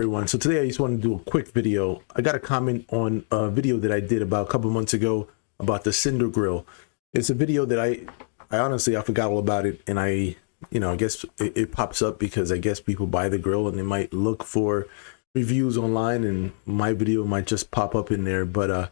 everyone. So today I just want to do a quick video. I got a comment on a video that I did about a couple months ago about the Cinder Grill. It's a video that I honestly I forgot all about it, and I guess it pops up because I guess people buy the grill and they might look for reviews online, and my video might just pop up in there. But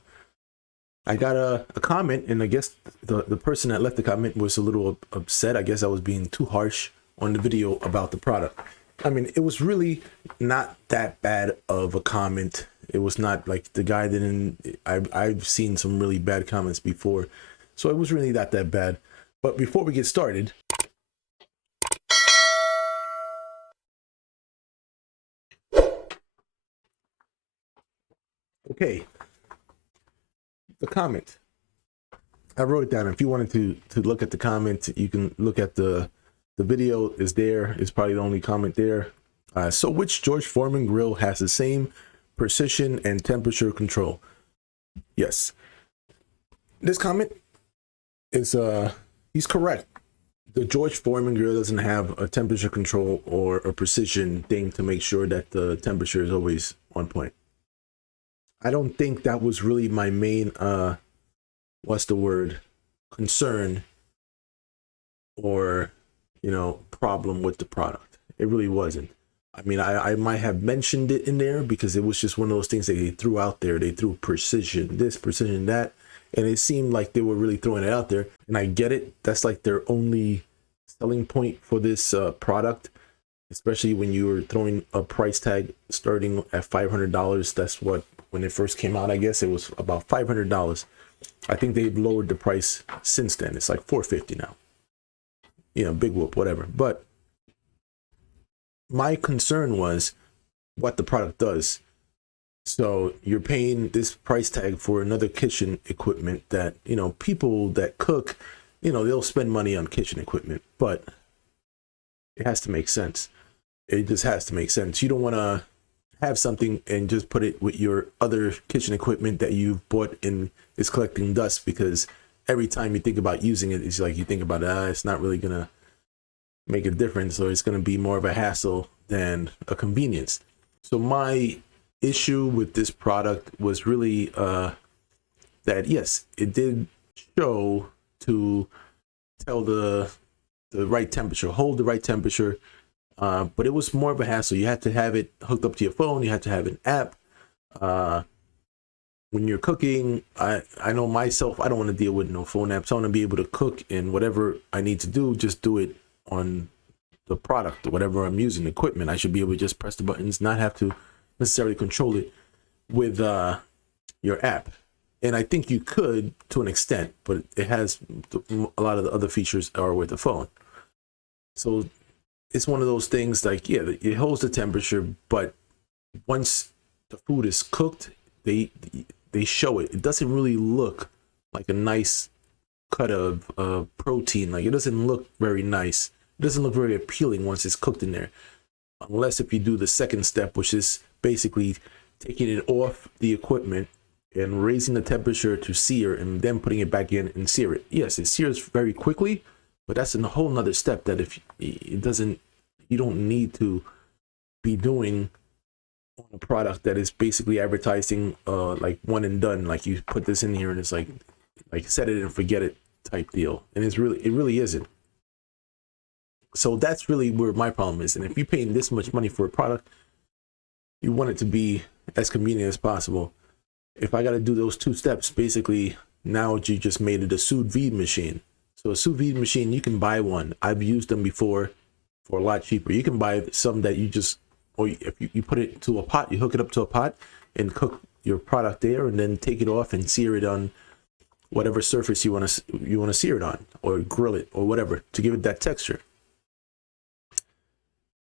I got a comment, and I guess the person that left the comment was a little upset. I guess I was being too harsh on the video about the product. I mean, it was really not that bad of a comment. It was not like the guy didn't. I've seen some really bad comments before, so it was really not that bad. But before we get started, okay, the comment. I wrote it down. If you wanted to look at the comment, you can look at the video is there. It's probably the only comment there. So which George Foreman grill has the same precision and temperature control? Yes. This comment is he's correct. The George Foreman grill doesn't have a temperature control or a precision thing to make sure that the temperature is always on point. I don't think that was really my main what's the word, concern or problem with the product. It really wasn't. I mean, I might have mentioned it in there because it was just one of those things that they threw out there. They threw precision this, precision that, and it seemed like they were really throwing it out there. And I get it. That's like their only selling point for this product, especially when you were throwing a price tag starting at $500. That's what, when it first came out, I guess it was about $500. I think they've lowered the price since then. It's like $450 now. Big whoop, whatever. But my concern was what the product does. So you're paying this price tag for another kitchen equipment that, people that cook, they'll spend money on kitchen equipment, but it has to make sense. It just has to make sense. You don't want to have something and just put it with your other kitchen equipment that you've bought and is collecting dust, because every time you think about using it, it's like you think about it's not really gonna make a difference, or it's gonna be more of a hassle than a convenience. So my issue with this product was really that yes, it did show to tell the right temperature, hold the right temperature, but it was more of a hassle. You had to have it hooked up to your phone. You had to have an app. When you're cooking, I know myself, I don't want to deal with no phone apps. I want to be able to cook, and whatever I need to do, just do it on the product or whatever I'm using, equipment. I should be able to just press the buttons, not have to necessarily control it with your app. And I think you could to an extent, but it has a lot of the other features are with the phone. So it's one of those things like, yeah, it holds the temperature, but once the food is cooked, they show it. It doesn't really look like a nice cut of protein. Like, it doesn't look very nice. It doesn't look very appealing once it's cooked in there, unless if you do the second step, which is basically taking it off the equipment and raising the temperature to sear, and then putting it back in and sear it. Yes, it sears very quickly, but that's a whole nother step that if it doesn't, you don't need to be doing on a product that is basically advertising like one and done. Like, you put this in here and it's like set it and forget it type deal, and it really isn't. So that's really where my problem is. And if you're paying this much money for a product, you want it to be as convenient as possible. If I got to do those two steps, basically now you just made it a sous vide machine. So a sous vide machine, you can buy one. I've used them before for a lot cheaper. You can buy some that you just, or if you put it to a pot, you hook it up to a pot and cook your product there, and then take it off and sear it on whatever surface you want to sear it on, or grill it or whatever, to give it that texture.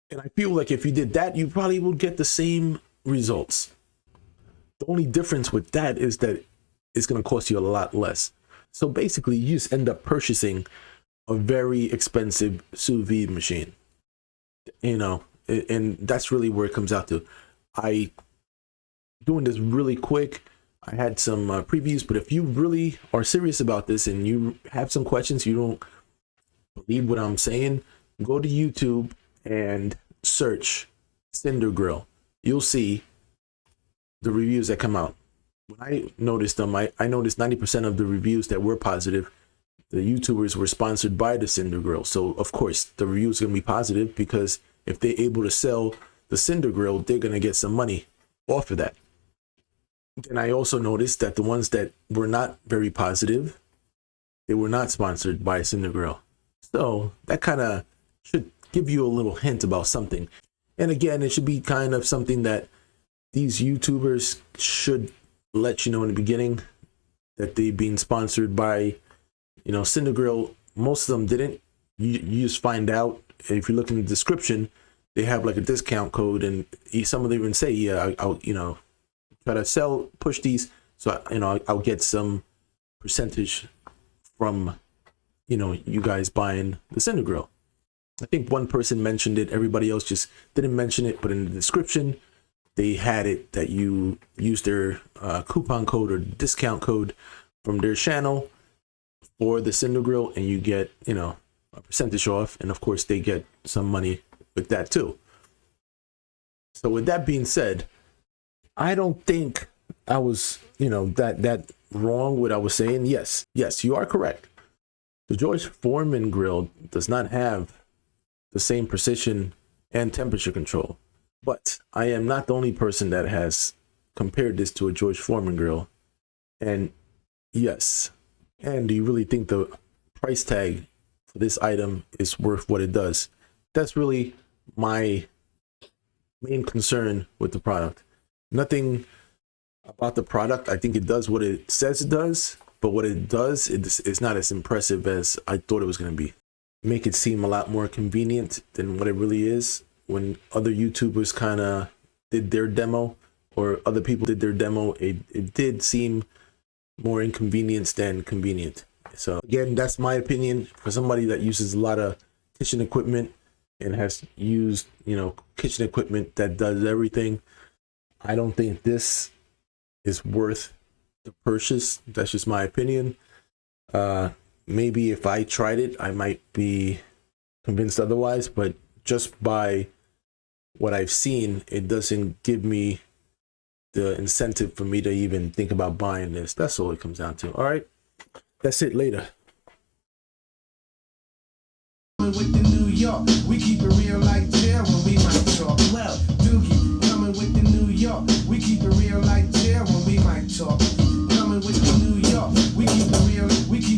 And I feel like if you did that, you probably would get the same results. The only difference with that is that it's going to cost you a lot less. So basically, you just end up purchasing a very expensive sous vide machine, and that's really where it comes out to. I doing this really quick. I had some previews, but if you really are serious about this and you have some questions, you don't believe what I'm saying, go to YouTube and search Cinder Grill. you'll see the reviews that come out. When I noticed them, I noticed 90% of the reviews that were positive, the YouTubers were sponsored by the Cinder Grill. So of course the reviews are gonna be positive, because if they're able to sell the Cinder Grill, they're gonna get some money off of that. And I also noticed that the ones that were not very positive, they were not sponsored by Cinder Grill. So that kind of should give you a little hint about something. And again, it should be kind of something that these YouTubers should let you know in the beginning, that they've been sponsored by, you know, Cinder Grill. Most of them didn't. You just find out if you look in the description, they have like a discount code, and some of them even say, yeah, I'll you know, try to push these, so you know, I'll get some percentage from, you know, you guys buying the Cinder Grill. I think one person mentioned it, everybody else just didn't mention it, but in the description they had it that you use their coupon code or discount code from their channel for the Cinder Grill, and you get, you know, a percentage off, and of course they get some money with that too. So with that being said, I don't think I was, you know, that wrong what I was saying. Yes, you are correct. The George Foreman grill does not have the same precision and temperature control, but I am not the only person that has compared this to a George Foreman grill. And yes, and do you really think the price tag for this item is worth what it does? That's really my main concern with the product. Nothing about the product. I think it does what it says it does, but what it does, it's not as impressive as I thought it was going to be. Make it seem a lot more convenient than what it really is. When other YouTubers kind of did their demo, or other people did their demo, it did seem more inconvenience than convenient. So again, that's my opinion. For somebody that uses a lot of kitchen equipment and has used, you know, kitchen equipment that does everything, I don't think this is worth the purchase. That's just my opinion. Maybe if I tried it, I might be convinced otherwise, but just by what I've seen, it doesn't give me the incentive for me to even think about buying this. That's all it comes down to. All right, that's it. Later. With the New York, we keep it real like jail when we might talk. Well, Doogie, coming with the New York, we keep it real like jail when we might talk. Coming with the New York, we keep it real, we keep